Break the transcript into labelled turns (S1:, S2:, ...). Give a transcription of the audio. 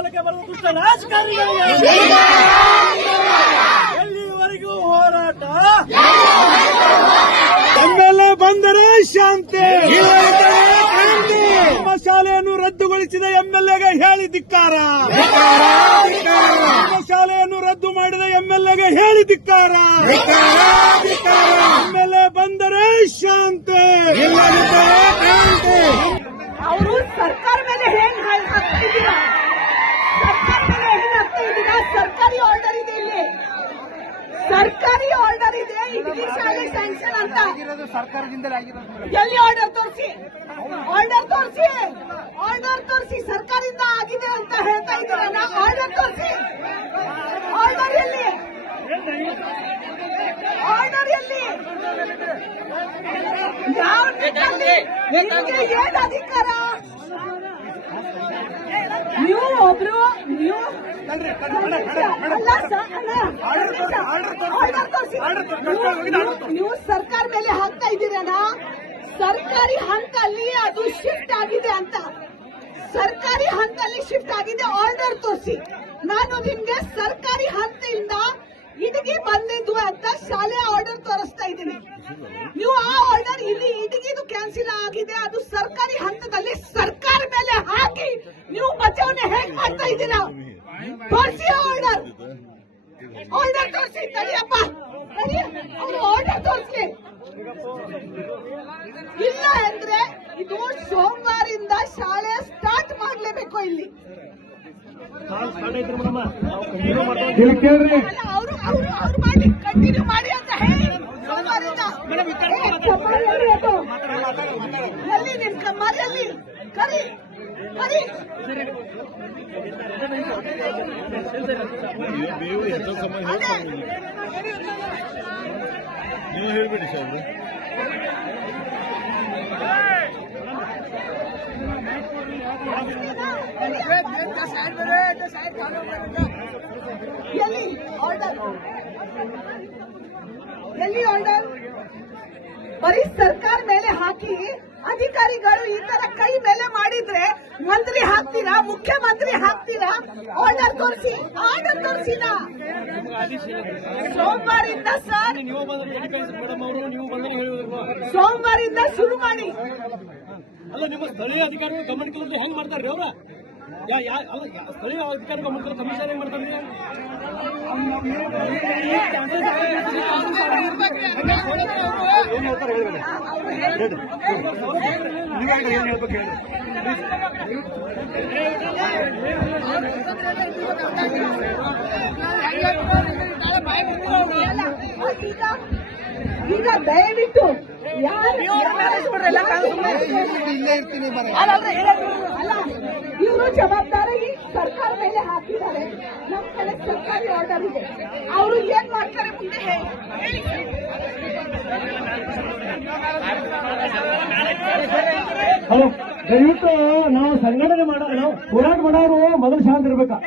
S1: ಅಧಿಕಾರಿಗಳಿಗೆ ಎಲ್ಲಿವರೆಗೂ ಹೋರಾಟ? ಎಂಎಲ್ಎ ಬಂದರೆ ಶಾಂತಿ. ನಮ್ಮ ಶಾಲೆಯನ್ನು ರದ್ದುಗೊಳಿಸಿದ ಎಂಎಲ್ಎಗೆ ಹೇಳಿ ಧಿಕ್ಕಾರ. ನಮ್ಮ ಶಾಲೆಯನ್ನು ರದ್ದು ಮಾಡಿದ ಎಂಎಲ್ಎಗೆ ಹೇಳಿ ಧಿಕ್ಕಾರ. ಎಂಎಲ್ಎ ಬಂದರೆ ಶಾಂತಿ.
S2: ಅವರು ಸರ್ಕಾರ ಮೇಲೆ ಹೇಗ್ ಹಾಕ್ತಾ ಇದ್ದೀರಾ ಸರ್ಕಾರ ಮೇಲೆ ಹೆಂಗ್ ಹಾಕ್ತಾ ಇದ್ದೀರಾ ಸರ್ಕಾರಿ ಆರ್ಡರ್ ಇದೆ ಇಲ್ಲಿ ಸರ್ಕಾರಿ ಆರ್ಡರ್ ಇದೆ ಇಡೀ ಶಾಲೆ ಸ್ಯಾಂಕ್ಷನ್ ಅಂತ. ಎಲ್ಲಿ ಆರ್ಡರ್ ತೋರಿಸಿ? ಆರ್ಡರ್ ತೋರಿಸಿ. ಆರ್ಡರ್ ತೋರಿಸಿ ಸರ್ಕಾರದಿಂದ ಆಗಿದೆ ಅಂತ ಹೇಳ್ತಾ ಇದ್ದೀರಲ್ಲ ಆರ್ಡರ್ ತೋರಿಸಿ. ಆರ್ಡರ್ ಎಲ್ಲಿ? ಆರ್ಡರ್ ಎಲ್ಲಿ? ಯಾವ ನಿಟ್ಟಿನಲ್ಲಿ? ಏನ್ ಅಧಿಕಾರ? ನೀವು ಒಬ್ರು ನೀವು ಅಲ್ಲ ಸರ್, ಅಲ್ಲ, ಆರ್ಡರ್ ತೋರಿಸಿ. ನೀವು- ಸರ್ಕಾರ ಮೇಲೆ ಹಾಕ್ತಾ ಸರ್ಕಾರಿ ಹಂತಲ್ಲಿ ಅದು ಶಿಫ್ಟ್ ಆಗಿದೆ ಅಂತ. ಸರ್ಕಾರಿ ಹಂತಲ್ಲಿ ಶಿಫ್ಟ್ ಆಗಿದೆ ಆರ್ಡರ್ ತೋರಿಸಿ. ನಾನು ನಿಮ್ಗೆ ಸರ್ಕಾರಿ ಹಂತದಿಂದ ಇಟಗಿ ಬಂದಿದ್ವು ಅಂತ ಶಾಲೆ ಆರ್ಡರ್ ತೋರಿಸ್ತಾ ಇದ್ದೀನಿ. ನೀವು ಆ ಆರ್ಡರ್ ಇಲ್ಲಿ ಇಟಗಿದು ಕ್ಯಾನ್ಸಲ್ ಆಗಿದೆ ಅದು ಸರ್ಕಾರಿ ಹಂತದಲ್ಲಿ ಸರ್ಕಾರ ಮೇಲೆ ಹಾಕಿ ನೀವು ಬಚಾವಣೆ ಹೇಗ್ ಮಾಡ್ತಾ ಇದ್ದೀರಾ? ತೋರಿಸಿ ಆರ್ಡರ್ ತೋರಿಸಿ ತಡಿಯಪ್ಪ ತಡಿ. ಆರ್ಡರ್ ತೋರಿಸ್ಲಿ ಇಲ್ಲ ಅಂದ್ರೆ ಇದು ಸೋಮವಾರಿಂದ ಶಾಲೆ ಸ್ಟಾರ್ಟ್ ಮಾಡ್ಲೇಬೇಕು ಇಲ್ಲಿ. ಅವರು ಅವರು ಅವ್ರು ಮಾಡಿ ಕಂಟಿನ್ಯೂ ಮಾಡಿ ಅಂತ ಹೇಳಿ. ಸೋಮವಾರಿಂದ. ಎಲ್ಲಿ ಎಲ್ಲಿ ಕರಿ ಕರಿ.
S3: ನೀವು ಎಷ್ಟೋ ಸಮಯ
S2: ಅದೇ
S3: ನೀವು ಹೇಳ್ಬೇಡಿ ಸಾಹೇಬ್ರೆ
S2: ಎಲ್ಲಿ ಆರ್ಡರ್ ಎಲ್ಲಿ ಆರ್ಡರ್ ಬರೀ ಸರ್ಕಾರ ಮೇಲೆ ಹಾಕಿ ಅಧಿಕಾರಿಗಳು ಈ ತರ ಕೈ ಮೇಲೆ ಮಾಡಿದ್ರೆ ಮಂತ್ರಿ ಹಾಕ್ತೀರಾ? ಮುಖ್ಯಮಂತ್ರಿ ಹಾಕ್ತೀರಾ? ಆರ್ಡರ್ ತೋರಿಸಿ ಆರ್ಡರ್ ತೋರಿಸಿದ. ಸೋಮವಾರಿಂದ ಸರ್, ಸೋಮವಾರಿಂದ ಶುರು ಮಾಡಿ.
S1: ಅಲ್ಲ, ನಿಮ್ಮ ಸ್ಥಳೀಯ ಅಧಿಕಾರಿಗಳು ಗಮನಕ್ಕೆ ಹೆಂಗ್ ಮಾಡ್ತಾರ್ರಿ ಅವ್ರ? ಸ್ಥಳೀಯ ಅಧಿಕಾರಿ ಗಮನ ಕೆಲಸ ಕಮಿಷನ್ ಹೆಂಗ್ ಮಾಡ್ತಾರ್ರಿ ಹೇಳಿ.
S2: ಈಗ ದಯವಿಟ್ಟು ಯಾರು
S4: ಇಲ್ಲೇ ಇರ್ತೀನಿ ಬರೀ
S2: ಇವರು ಜವಾಬ್ದಾರಿ ಸರ್ಕಾರ ಮೇಲೆ ಹಾಕಿದ್ದಾರೆ. ನಮ್ಮ ಕಡೆ ಸರ್ಕಾರಿ ಆರ್ಡರ್ ಇದೆ. ಅವರು ಏನ್ ಮಾಡ್ತಾರೆ ಮುಂದೆ
S1: ದಯವಿಟ್ಟು ನಾವು ಸಂಘಟನೆ ಮಾಡೋ ನಾವು ಹೋರಾಟ ಮಾಡೋರು ಮೊದಲು ಶಾಂತ ಇರ್ಬೇಕಾ?